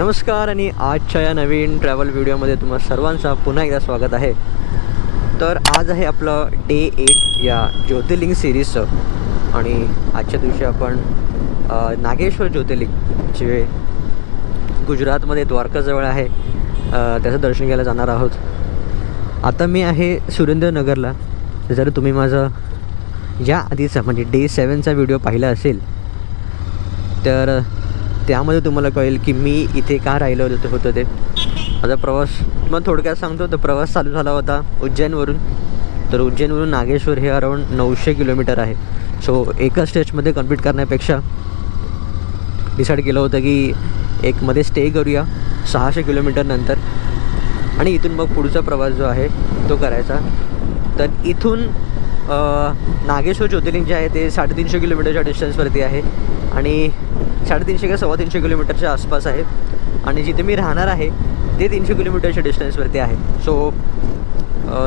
नमस्कार आणि आजच्या या नवीन ट्रॅव्हल व्हिडिओमध्ये तुम्हा सर्वांचं पुन्हा एकदा स्वागत आहे. तर आज आहे आपलं डे 8 या ज्योतिर्लिंग सिरीजचं आणि आजच्या दिवशी आपण नागेश्वर ज्योतिर्लिंग जे गुजरातमध्ये द्वारकाजवळ आहे त्याचं दर्शन घ्यायला जाणार आहोत. आता मी आहे सुरेंद्रनगरला. जर तुम्ही माझं या आधीचा म्हणजे डे 7चा व्हिडिओ पाहिला असेल तर त्यामध्ये तुम्हाला कळेल की मी इथे का राहिलो होतं ते. माझा प्रवास मग थोडक्यात सांगतो. तर प्रवास चालू झाला होता उज्जैनवरून. तर उज्जैनवरून नागेश्वर हे अराऊंड 900 किलोमीटर आहे. सो एका स्टेजमध्ये कंप्लीट करण्यापेक्षा डिसाईड केलं होतं की एक मध्ये स्टे करूया 600 किलोमीटर नंतर आणि इथून मग पुढचा प्रवास जो आहे तो करायचा. तर इथून नागेश्वर ज्योतिर्लिंग जे आहे ते 350 किलोमीटरच्या डिस्टन्सवरती आहे आणि 350 का 325 किलोमीटरच्या आसपास आहे. आणि जिथे मी राहणार आहे ते 300 किलोमीटरच्या डिस्टन्सवरती आहे. सो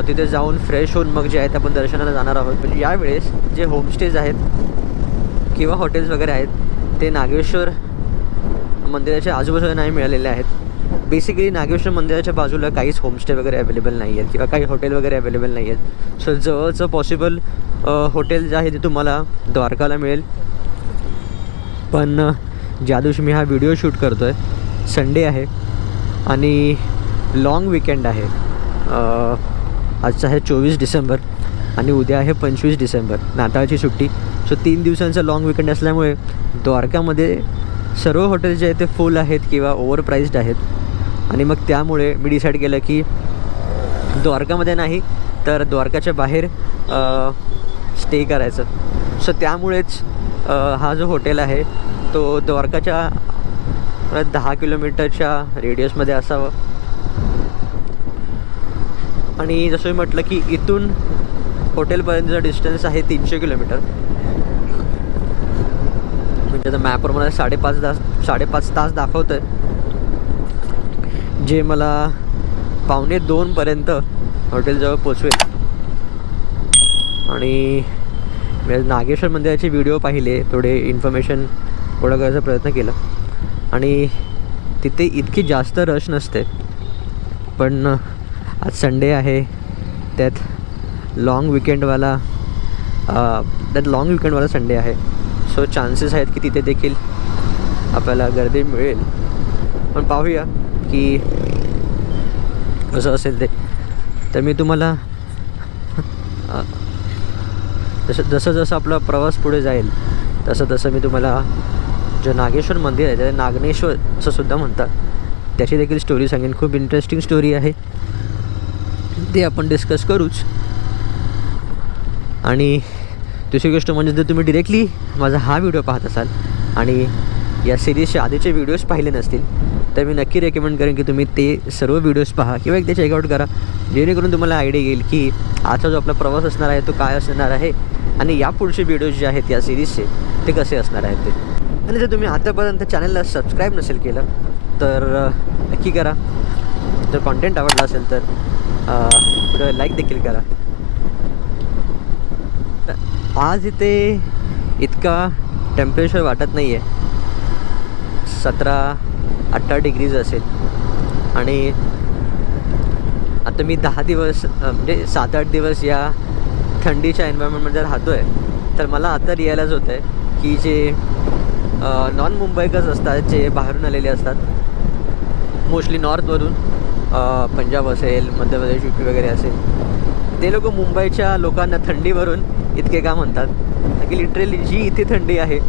तिथे जाऊन फ्रेश होऊन मग जे आहे ते आपण दर्शनाला जाणार आहोत. म्हणजे यावेळेस जे होमस्टेज आहेत किंवा हॉटेल्स वगैरे आहेत ते नागेश्वर मंदिराच्या आजूबाजूला नाही मिळालेले आहेत. बेसिकली नागेश्वर मंदिराच्या बाजूला काहीच होमस्टे वगैरे अवेलेबल नाही आहेत किंवा काही हॉटेल वगैरे अवेलेबल नाही आहेत. सो जवळचं पॉसिबल हॉटेल जे आहे ते तुम्हाला द्वारकाला मिळेल. पण ज्या दिवशी मी हा व्हिडिओ शूट करतो आहे संडे आहे आणि लाँग विकेंड आहे. आजचं आहे 24 डिसेंबर आणि उद्या आहे 25 डिसेंबर, नाताळची सुट्टी. सो 3 दिवसांचा लाँग विकेंड असल्यामुळे द्वारकामध्ये सर्व हॉटेल्स जे आहेत ते फुल आहेत किंवा ओव्हर प्राईस्ड आहेत. आणि मग त्यामुळे मी डिसाईड केलं की द्वारकामध्ये नाही तर द्वारकाच्या बाहेर स्टे करायचं. सो त्यामुळेच हा जो हॉटेल आहे तो द्वारकाच्या 10 किलोमीटरच्या रेडियसमध्ये असावं. आणि जसं मी म्हटलं की इथून हॉटेलपर्यंतचा डिस्टन्स आहे 300 किलोमीटर. म्हणजे आता मॅपवर मला 5.5 तास दाखवतं आहे, जे मला 1:45पर्यंत हॉटेलजवळ पोचवेल. आणि नागेश्वर मंदिराचे व्हिडिओ पाहिले, थोडे इन्फॉर्मेशन गोळा करायचा प्रयत्न केला आणि तिथे इतकी जास्त रश नसते. पण आज संडे आहे, त्यात लाँग विकेंडवाला संडे आहे. सो चान्सेस आहेत की तिथे देखील आपल्याला गर्दी मिळेल. पण पाहूया की कसं असेल ते. तर मी तुम्हाला जसं आपला प्रवास पुढे जाईल तसं मी तुम्हाला जे नागेश्वर मंदिर आहे त्याला नागनेश्वर असं सुद्धा म्हणतात, त्याची देखील स्टोरी सांगेन. खूप इंटरेस्टिंग स्टोरी आहे, ते आपण डिस्कस करूच. आणि दुसरी गोष्ट म्हणजे जर तुम्ही डिरेक्टली माझा हा व्हिडिओ पाहत असाल आणि या सिरीजचे आधीचे व्हिडिओज पाहिले नसतील तर मी नक्की रेकमेंड करेन की तुम्ही ते सर्व व्हिडिओज पहा किंवा एकदा चेकआउट करा, जेणेकरून तुम्हाला आयडिया येईल की आजचा जो आपला प्रवास असणार आहे तो काय असणार आहे आणि यापुढचे व्हिडिओज जे आहेत या सिरीजचे ते कसे असणार आहेत ते. आणि जर तुम्ही आतापर्यंत चॅनलला सबस्क्राईब नसेल केलं तर नक्की करा. जर कॉन्टेंट आवडला असेल तर व्हिडिओ लाईक देखील करा. आज इथे इतका टेम्परेचर वाटत नाही आहे, 17-18 डिग्रीज असेल. आणि आता मी 10 दिवस म्हणजे 7-8 दिवस या थंडीच्या एन्व्हायरमेंटमध्ये राहतो आहे. तर मला आता रिअलाइज होतं आहे की जे नॉन मुंबईकर्स असतात, जे बाहेरून आलेले असतात, मोस्टली नॉर्थवरून, पंजाब असेल, मध्य प्रदेश, UP वगैरे असेल, ते लोक मुंबईच्या लोकांना थंडीवरून इतके का म्हणतात की लिटरली जी इथे थंडी आहे.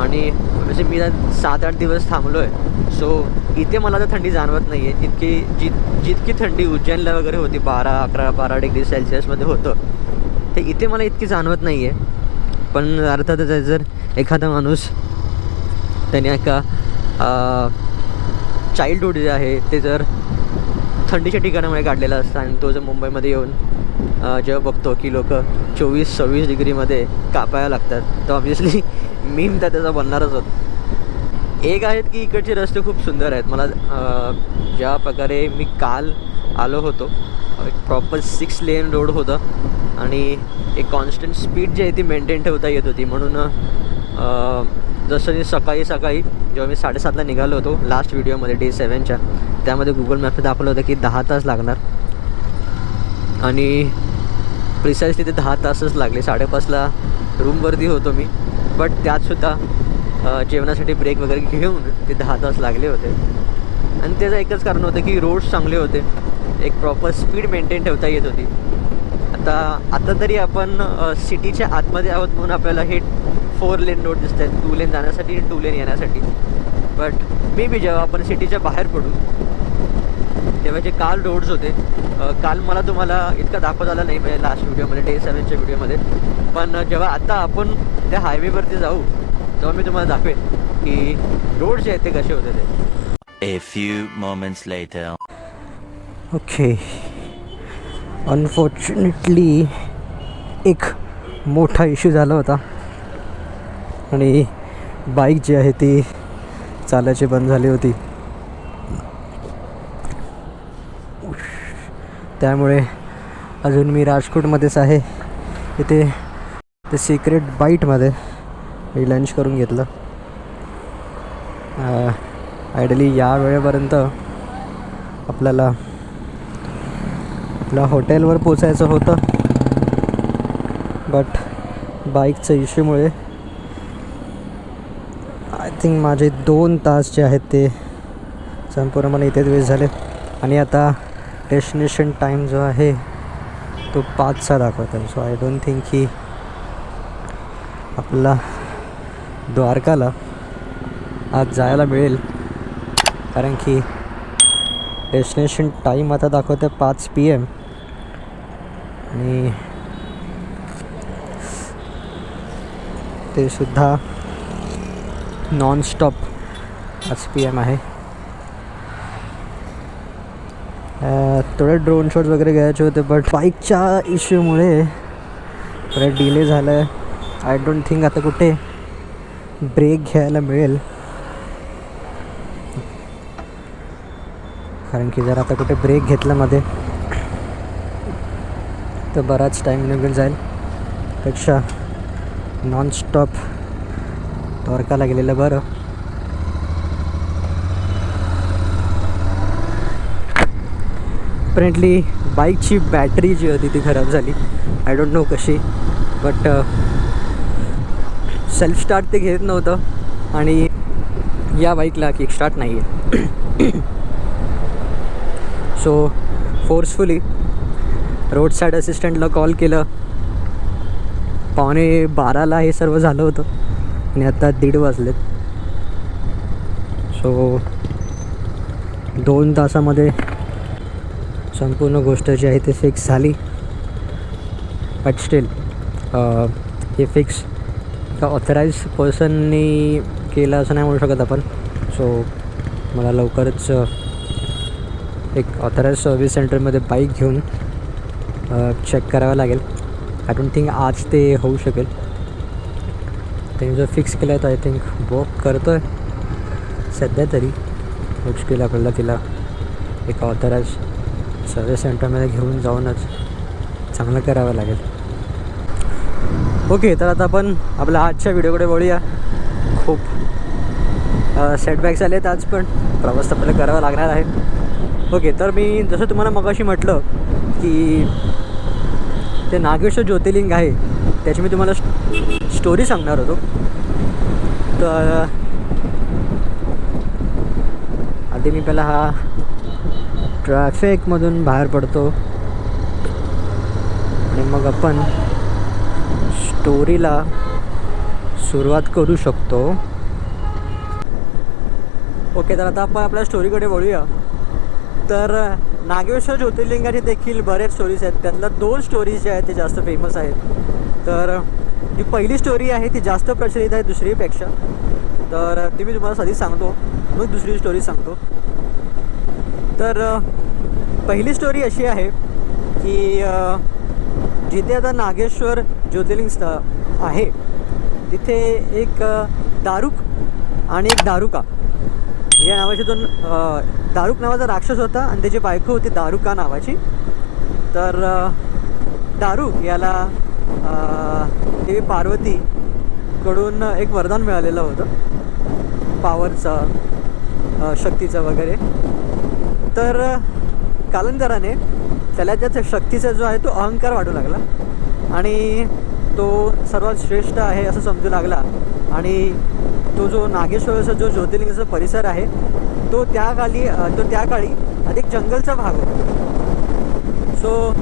आणि म्हणजे मी 7-8 दिवस थांबलो आहे. सो इथे मला तर थंडी जाणवत नाही आहे. जितकी थंडी उज्जैनला वगैरे होती 12 डिग्री सेल्सिअसमध्ये होतं, ते इथे मला इतकी जाणवत नाही आहे. पण अर्थातच जर एखादा माणूस त्याने एका चाइल्डहूड जे आहे ते जर थंडीच्या ठिकाणामुळे काढलेलं असतं आणि तो जर मुंबईमध्ये येऊन जेव्हा बघतो की लोक 24-26 डिग्रीमध्ये कापायला लागतात, तर ऑब्व्हियसली मीम त्याचा बनणारच होतं. एक आहेत की इकडचे रस्ते खूप सुंदर आहेत. मला ज्या प्रकारे मी काल आलो होतो, एक प्रॉपर 6 लेन रोड होतं आणि एक कॉन्स्टंट स्पीड जी आहे ती मेंटेन ठेवता येत होती. म्हणून जसं मी सकाळी जेव्हा मी 7:30ला निघालो होतो लास्ट व्हिडिओमध्ये डे 7च्या, त्यामध्ये गुगल मॅपने दाखवलं होतं की 10 तास लागणार आणि प्रिसाइजली ते 10 तासच लागले. 5:30ला रूमवरती होतो मी, बट त्यातसुद्धा जेवणासाठी ब्रेक वगैरे घेऊन ते 10 तास लागले होते. आणि त्याचं एकच कारण होतं की रोड्स चांगले होते, एक प्रॉपर स्पीड मेंटेन ठेवता येत होती. आता तरी आपण सिटीच्या आतमध्ये आहोत म्हणून आपल्याला हे 4 लेन रोड दिसत आहेत, 2 लेन जाण्यासाठी 2 लेन येण्यासाठी. बट मे बी जेव्हा आपण सिटीच्या बाहेर पडू तेव्हा जे काल रोड्स होते, काल मला तुम्हाला इतका दाखवत आला नाही म्हणजे लास्ट व्हिडिओमध्ये डे 7च्या व्हिडिओमध्ये, पण जेव्हा आता आपण त्या हायवेवरती जाऊ तेव्हा मी तुम्हाला दाखवेन की रोड जे आहेत ते कसे होते ते. A few moments later. Okay, unfortunately एक मोठा इश्यू झाला होता आणि बाईक जी आहे ती चालायची बंद झाली होती. त्यामुळे अजून मी राजकोटमध्येच आहे. इथे ते सिक्रेट बाईटमध्ये मी लंच करून घेतलं. आयडली या वेळेपर्यंत आपल्याला आपल्या हॉटेलवर पोचायचं होतं, बट बाईकच्या इश्यूमुळे आय थिंक माझे 2 तास जे आहेत ते संपूर्ण मला इथेच वेस्ट झाले. आणि आता डेस्टिनेशन टाईम जो आहे तो 5चा दाखवत आहे. सो आय डोंट थिंक की आपल्याला द्वारकाला आज जायला मिळेल, कारण की डेस्टिनेशन टाईम आता दाखवतं 5 PM आणि ते सुद्धा नॉनस्टॉप 5 PM आहे. थोडे ड्रोन शॉट्स वगैरे घ्यायचे होते, बट बाईकच्या इश्यूमुळे थोडा डिले झाला आहे. आय डोंट थिंक आता कुठे ब्रेक घ्यायला मिळेल, कारण की जर आता कुठे ब्रेक घेतल्यामध्ये तर बराच टाईम निघून जाईल. पेक्षा नॉनस्टॉप द्वारकाला गेलेलं बरं. अपेरेंटली बाईकची बॅटरी जी होती ती खराब झाली. आय डोंट नो कशी, बट सेल्फ स्टार्ट ते घेत नव्हतं आणि या बाईकला किक स्टार्ट नाही आहे. सो फोर्सफुली रोड साईड असिस्टंटला कॉल केलं. 11:15 हे सर्व झालं होतं आणि आता 1:30 वाजलेत. सो 2 तासामध्ये संपूर्ण गोष्ट जी आहे ती फिक्स झाली. बट स्टील हे फिक्स एका ऑथराईज पर्सननी केलं असं नाही म्हणू शकत आपण. सो मला लवकरच एक ऑथराईज सर्व्हिस सेंटरमध्ये बाईक घेऊन चेक करावं लागेल. आय डोंट थिंक आज ते होऊ शकेल. त्यांनी जर फिक्स केलं आहे तर आय थिंक वर्क करतो आहे सध्या तरी. मुश्किल आपल्याला तिला एका ऑथराईज सर्व्हिस सेंटरमध्ये घेऊन जाऊनच चांगलं करावं लागेल. ओके, तर आता आपण आपल्या आजच्या व्हिडिओकडे वळूया. खूप सेटबॅक्स आले आहेत आज, पण प्रवास आपल्याला करावा लागणार आहे. ओके, तर मी जसं तुम्हाला मगाशी म्हटलं की ते नागेश्वर ज्योतिर्लिंग आहे त्याची मी तुम्हाला स्टोरी सांगणार होतो. तर आधी मी पहिला हा ट्रॅफिकमधून बाहेर पडतो आणि मग आपण स्टोरीला सुरुवात करू शकतो. ओके, तर आता आपण आपल्या स्टोरीकडे वळूया. तर नागेश्वर ज्योतिर्लिंगाचे देखील बरेच स्टोरीज आहेत. त्यातल्या 2 स्टोरीज ज्या आहेत ते जास्त फेमस आहेत. तर जी पहिली स्टोरी आहे ती जास्त प्रचलित आहे दुसरीपेक्षा. तर ती मी तुम्हाला आधी सांगतो, मग दुसरी स्टोरी सांगतो. तर पहिली स्टोरी अशी आहे की जिथे आता नागेश्वर ज्योतिर्लिंग आहे तिथे एक दारुक आणि एक दारुका या नावाचे 2 दारुक नावाचा राक्षस होता आणि त्याची बायको होती दारुका नावाची. तर दारुक याला देवी पार्वती कडून एक वरदान मिळालेलं होतं पावरचं, शक्तीचं वगैरे. तर कालांतराने त्याला त्या शक्तीचा जो आहे तो अहंकार वाटू लागला आणि तो सर्वात श्रेष्ठ आहे असं समजू लागला. आणि तो जो नागेश्वराचा जो ज्योतिर्लिंगाचा परिसर आहे तो त्या काळी अधिक जंगलचा भाग होता. सो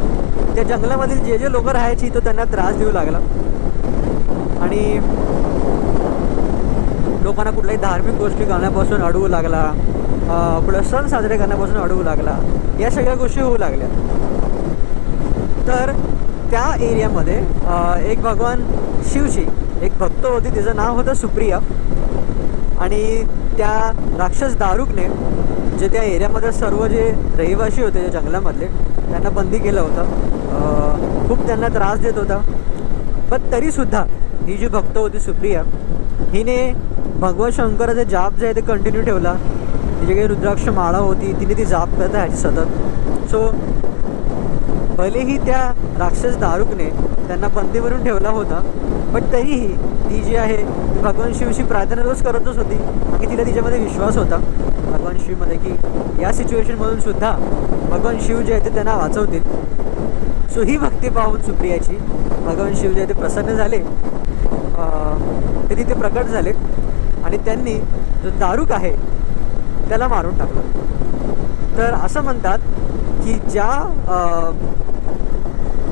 त्या जंगलामधील जे लोक राहायची तो त्यांना त्रास देऊ लागला आणि लोकांना कुठल्याही धार्मिक गोष्टी करण्यापासून अडवू लागला, आपलं सण साजरे करण्यापासून अडवू लागला, या सगळ्या गोष्टी होऊ लागल्या. तर त्या एरियामध्ये एक भगवान शिवची एक भक्त होती, तिचं नाव होतं सुप्रिया. आणि त्या राक्षस दारुकने जे त्या एरियामध्ये सर्व जे रहिवासी होते त्या जंगलामधले त्यांना बंदी केलं होतं, खूप त्यांना त्रास देत होता. पण तरीसुद्धा ही जी भक्त होती सुप्रिया, हिने भगवान शंकराचा जाप जे आहे ते कंटिन्यू ठेवला. तिची काही रुद्राक्ष माळा होती, तिने ती जाप करत राहायची सतत. सो भलेही त्या राक्षस दारुकने त्यांना बंदीवरून ठेवला होता, पण तरीही ती जी आहे ती भगवान शिवशी प्रार्थना रोज करतच होती आणि तिला तिच्यामध्ये विश्वास होता भगवान शिवमध्ये की या सिच्युएशनमधून सुद्धा भगवान शिव जे आहे ते त्यांना वाचवतील. सो ही भक्ती पाहून सुप्रियाची भगवान शिव जे आहे ते प्रसन्न झाले, ते तिथे प्रकट झाले आणि त्यांनी जो दारुक आहे त्याला मारून टाकलं. तर असं म्हणतात की ज्या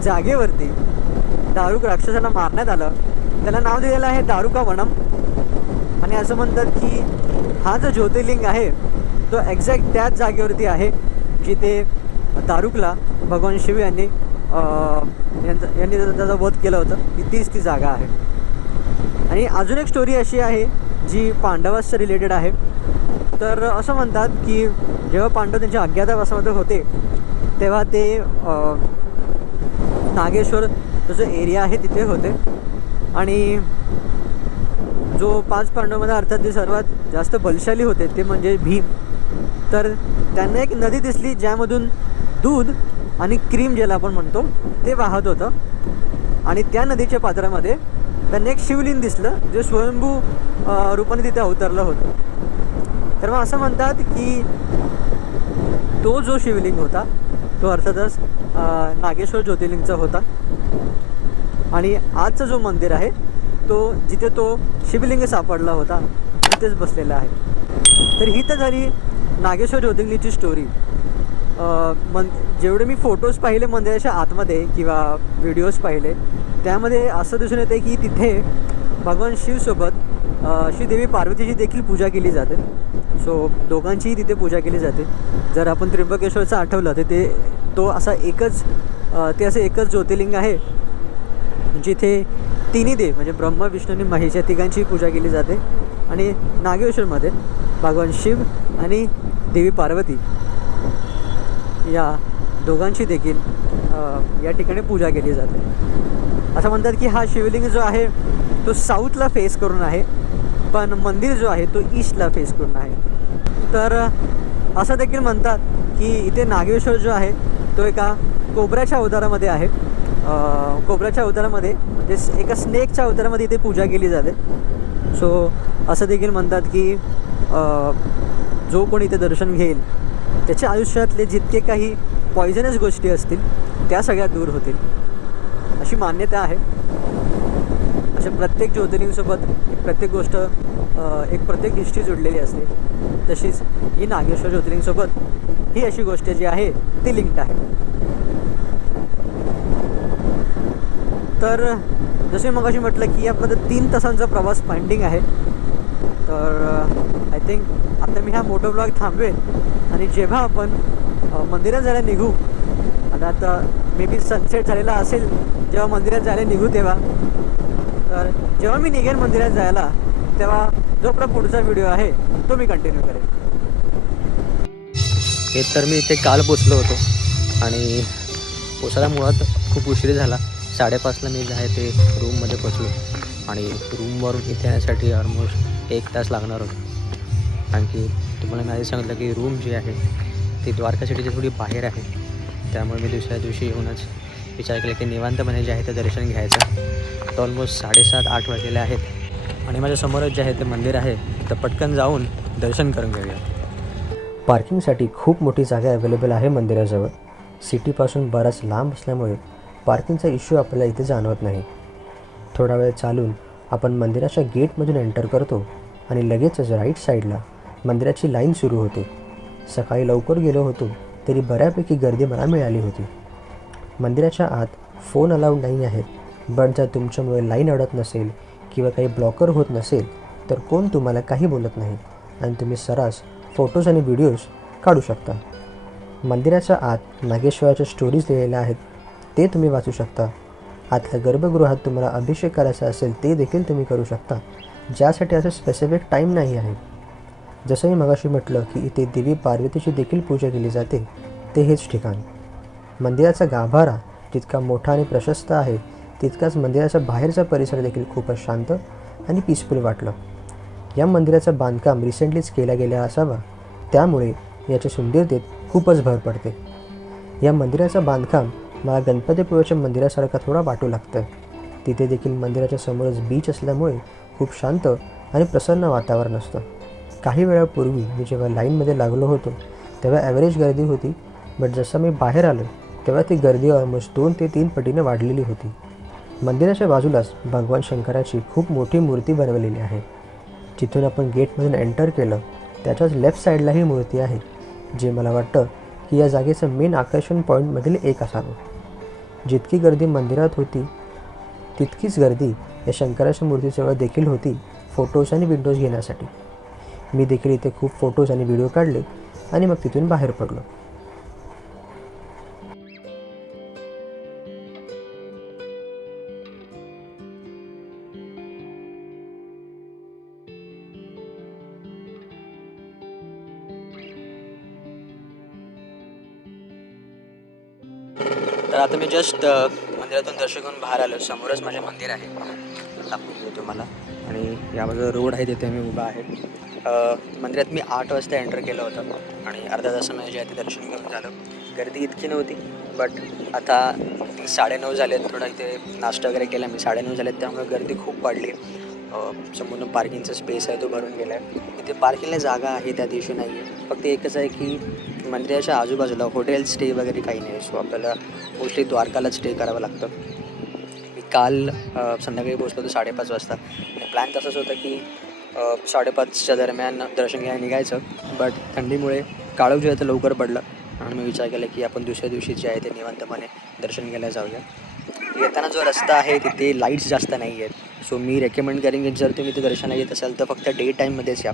जागेवरती दारुक राक्षसाला मारण्यात आलं त्याला नाव दिलेलं आहे दारुकावनम. आणि असं म्हणतात की हा जो ज्योतिर्लिंग आहे तो एक्झॅक्ट त्याच जागेवरती आहे जिथे दारुकला भगवान शिव यांनी त्याचा वध केलं होतं. तीच ती जागा आहे. आणि अजून एक स्टोरी अशी आहे जी पांडवांशी रिलेटेड आहे. तर असं म्हणतात की जेव्हा पांडव त्यांच्या अज्ञातवासामध्ये होते तेव्हा ते नागेश्वर जो एरिया आहे तिथे होते. आणि जो 5 पांडवांमध्ये अर्थात जे सर्वात जास्त बलशाली होते ते म्हणजे भीम. तर त्यांना एक नदी दिसली ज्यामधून दूध आणि क्रीम ज्याला आपण म्हणतो ते वाहत होतं. आणि त्या नदीच्या पात्रामध्ये त्यांना एक शिवलिंग दिसलं जे स्वयंभू रूपाने तिथे अवतरलं होतं. तर मग असं म्हणतात की तो जो शिवलिंग होता तो अर्थातच नागेश्वर ज्योतिर्लिंगचा होता. आणि आजचं जो मंदिर आहे तो जिथे तो शिवलिंग सापडला होता तिथेच बसलेला आहे. तर ही तर झाली नागेश्वर ज्योतिर्लिंगची स्टोरी. जेवढे मी फोटोज पाहिले मंदिराच्या आतमध्ये किंवा व्हिडिओज पाहिले त्यामध्ये असं दिसून येते की तिथे भगवान शिवसोबत श्रीदेवी पार्वतीची देखील पूजा केली जाते. सो दोघांचीही तिथे पूजा केली जाते. जर आपण त्र्यंबकेश्वरचं आठवलं तर तो असा एकच ज्योतिर्लिंग आहे जिथे तिन्ही देव म्हणजे ब्रह्मा विष्णू आणि महेश या तिघांची पूजा केली जाते. आणि नागेश्वरमध्ये भगवान शिव आणि देवी पार्वती या दोघांची देखील या ठिकाणी पूजा केली जाते. असं म्हणतात की हा शिवलिंग जो आहे तो साऊथला फेस करून आहे, पण मंदिर जो आहे तो ईस्टला फेस करून आहे. तर असं देखील म्हणतात की इथे नागेश्वर जो आहे तो एका कोबऱ्याच्या अवतारामध्ये आहे. कोबऱ्याच्या अवतारामध्ये म्हणजे एका स्नेकच्या अवतारामध्ये इथे पूजा केली जाते. सो असं देखील म्हणतात की जो कोणी इथे दर्शन घेईल त्याच्या आयुष्यातले जितके काही पॉयझनस गोष्टी असतील त्या सगळ्या दूर होतील अशी मान्यता आहे. अशा प्रत्येक ज्योतिर्लिंगसोबत प्रत्येक गोष्ट प्रत्येक हिस्ट्री जुडलेली असते. तशीच ही नागेश्वर ज्योतिर्लिंगसोबत ही अशी गोष्ट जी आहे ती लिंक्ड आहे. तर जसे मग अशी म्हटलं की आपला 3 तासांचा प्रवास पेंडिंग आहे. तर आय थिंक आता मी हा मोटो ब्लॉग थांबवेन आणि जेव्हा आपण मंदिरात जायला निघू, आता मे बी सनसेट झालेला असेल जेव्हा मंदिरात जायला निघू तेव्हा, तर जेव्हा मी निघेन मंदिरात जायला तेव्हा जो आपला पुढचा व्हिडिओ आहे तो मी कंटिन्यू करेन. हे तर मी इथे काल पोचलो होतो आणि पोचायला मुळात खूप उशीर झाला. 5:30ला मी जे आहे ते रूममध्ये पोचलो आणि रूमवरून इथे येण्यासाठी ऑलमोस्ट 1 तास लागणार होता. आणखी तुम्हाला मी आधी सांगितलं की रूम जी आहे ती द्वारका सिटीच्या थोडी बाहेर आहे. त्यामुळे मी दुसऱ्या दिवशी येऊनच विचार केला की निवांतपणे जे आहे ते दर्शन घ्यायचं. तर ऑलमोस्ट 7:30-8 वाजलेले आहेत आणि माझ्या समोरच जे आहे ते मंदिर आहे तर पटकन जाऊन दर्शन करून घेऊया. पार्किंगसाठी खूप मोठी जागा अवेलेबल आहे मंदिराजवळ. सिटीपासून बराच लांब असल्यामुळे पार्किंगचा इश्यू आपल्याला इथे जाणवत नाही. थोडा वेळ चालून आपण मंदिराच्या गेटमधून एंटर करतो आणि लगेचच राईट साईडला मंदिराची लाईन सुरू होते. सकाळी लवकर गेलो होतो तरी बऱ्यापैकी गर्दी मला मिळाली होती. मंदिराच्या आत फोन अलाउड नाही आहेत, बट जर तुमच्यामुळे लाईन अडत नसेल किंवा काही ब्लॉकर होत नसेल तर कोण तुम्हाला काही बोलत नाही आणि तुम्ही सर्रास फोटोज आणि व्हिडिओज काढू शकता. मंदिराच्या आत नागेश्वराच्या स्टोरीज लिहिलेल्या आहेत, ते तुम्ही वाचू शकता. आतल्या गर्भगृहात तुम्हाला अभिषेक करायचा असेल ते देखील तुम्ही करू शकता, ज्यासाठी असं स्पेसिफिक टाईम नाही आहे. जसं मी मगाशी म्हटलं की इथे देवी पार्वतीची देखील पूजा केली जाते, ते हेच ठिकाण. मंदिराचा गाभारा जितका मोठा आणि प्रशस्त आहे तितकाच मंदिराचा बाहेरचा परिसर देखील खूपच शांत आणि पीसफुल वाटलं. या मंदिराचं बांधकाम रिसेंटलीच केला गेला असावा, त्यामुळे याच्या सुंदरतेत खूपच भर पडते. या मंदिराचं बांधकाम मला गणपतीपुळ्याच्या मंदिरासारखं थोडा वाटू लागतं. तिथे देखील मंदिराच्या समोरच बीच असल्यामुळे खूप शांत आणि प्रसन्न वातावरण असतं. काही वेळापूर्वी मी जेव्हा लाईनमध्ये लागलो होतो तेव्हा ॲव्हरेज गर्दी होती, बट जसं मी बाहेर आलो तेव्हा ती गर्दी ऑलमोस्ट 2 ते 3 पटीने वाढलेली होती. मंदिराच्या बाजूलाच भगवान शंकराची खूप मोठी मूर्ती बनवलेली आहे. जिथून आपण गेटमधून एंटर केलं त्याच्याच लेफ्ट साईडला ही मूर्ती आहे, जे मला वाटतं की या जागेचं मेन आकर्षण पॉईंटमधील एक असावं. जितकी गर्दी मंदिरात होती तितकीच गर्दी या शंकराच्या मूर्तीजवळ देखील होती फोटोज आणि व्हिडिओज घेण्यासाठी. मी देखील इथे खूप फोटोज आणि व्हिडिओ काढले आणि मग तिथून बाहेर पडलो. तर आता मी जस्ट मंदिरातून दर्शन करून बाहेर आलो. समोरच माझे मंदिर आहे, दाखवून देतो तुम्हाला. आणि या बाजूला रोड आहे, तिथे मी उभा आहे. मंदिरात मी 8 वाजता एंटर केलं होतं आणि अर्धा तासामध्ये जे आहे ते दर्शन घेऊन झालं. गर्दी इतकी नव्हती, बट आता 9:30 झाले आहेत. थोडा इथे नाश्ता वगैरे केला मी, 9:30 झाले आहेत, त्यामुळे गर्दी खूप वाढली. संपूर्ण पार्किंगचा स्पेस आहे तो भरून गेला आहे. इथे पार्किंगला जागा आहे, त्या दिवशी नाही आहे. फक्त एकच आहे की मंदिराच्या आजूबाजूला हॉटेल स्टे वगैरे काही नाही, सो आपल्याला मोस्टली द्वारकालाच स्टे करावं लागतं. मी काल संध्याकाळी पोचलो होतो 5:30 वाजता आणि प्लॅन तसंच होतं की 5:30च्या दरम्यान दर्शन घ्यायला निघायचं, बट थंडीमुळे काळोख जे आहे ते लवकर पडलं आणि मी विचार केला की आपण दुसऱ्या दिवशी जे आहे ते निवांतपणे दर्शन घ्यायला जाऊया. येताना जो रस्ता आहे तिथे लाईट्स जास्त नाही आहेत, सो मी रेकमेंड करेन की जर तुम्ही ते दर्शनाला येत असाल तर फक्त डे टाईममध्येच या,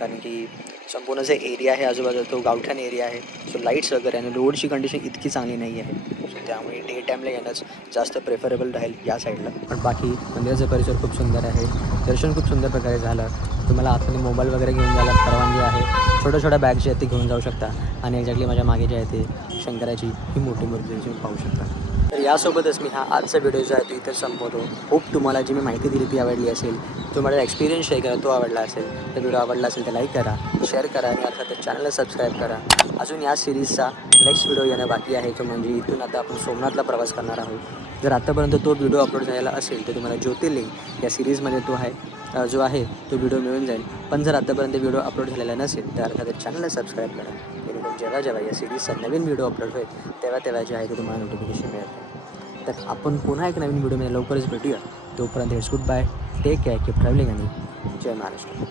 कारण की संपूर्ण जे एरिया आहे आजूबाजूला तो गावठाण एरिया आहे, सो लाईट्स वगैरे आणि रोडची कंडिशन इतकी चांगली नाही आहे, सो त्यामुळे डे टाईमला येणंच जास्त प्रेफरेबल राहील या साईडला. पण बाकी मंदिराचा परिसर खूप सुंदर आहे, दर्शन खूप सुंदर प्रकारे झालं. तुम्हाला आतमध्ये मोबाईल वगैरे घेऊन जायला परवानगी आहे, छोट्या छोट्या बॅग जे आहेत ते घेऊन जाऊ शकता. आणि एक्झॅक्टली माझ्या मागे जे आहे ते शंकराची ही मोठी मूर्ती तुम्ही पाहू शकता. तर यासोबतच मी हा आजचा व्हिडिओ जो आहे तो इथे संपवतो. होप तुम्हाला जी मी माहिती दिली ती आवडली असेल, तुम्हाला एक्सपिरियन्स शेअर करा तो आवडला असेल, तर व्हिडिओ आवडला असेल तर लाईक करा, शेअर करा आणि अर्थात चॅनलला सबस्क्राईब करा. अजून या सिरीजचा नेक्स्ट व्हिडिओ येणं बाकी आहे, तो म्हणजे इथून आता आपण सोमनाथला प्रवास करणार आहोत. जर आत्तापर्यंत तो व्हिडिओ अपलोड झालेला असेल तर तुम्हाला ज्योतिर्लिंग या सिरीजमध्ये जो आहे तो व्हिडिओ मिळून जाईल. पण जर आत्तापर्यंत व्हिडिओ अपलोड झालेला नसेल तर अर्थात चॅनलला सबस्क्राईब करा, जेणेकरून जेव्हा जेव्हा या सिरीजचा नवीन व्हिडिओ अपलोड होईल तेव्हा जे आहे ते तुम्हाला नोटिफिकेशन मिळेल. तर आपण पुन्हा एक नवीन व्हिडिओमध्ये लवकरच भेटूया. तोपर्यंत it's goodbye, take care, keep travelling आणि जय महाराष्ट्र.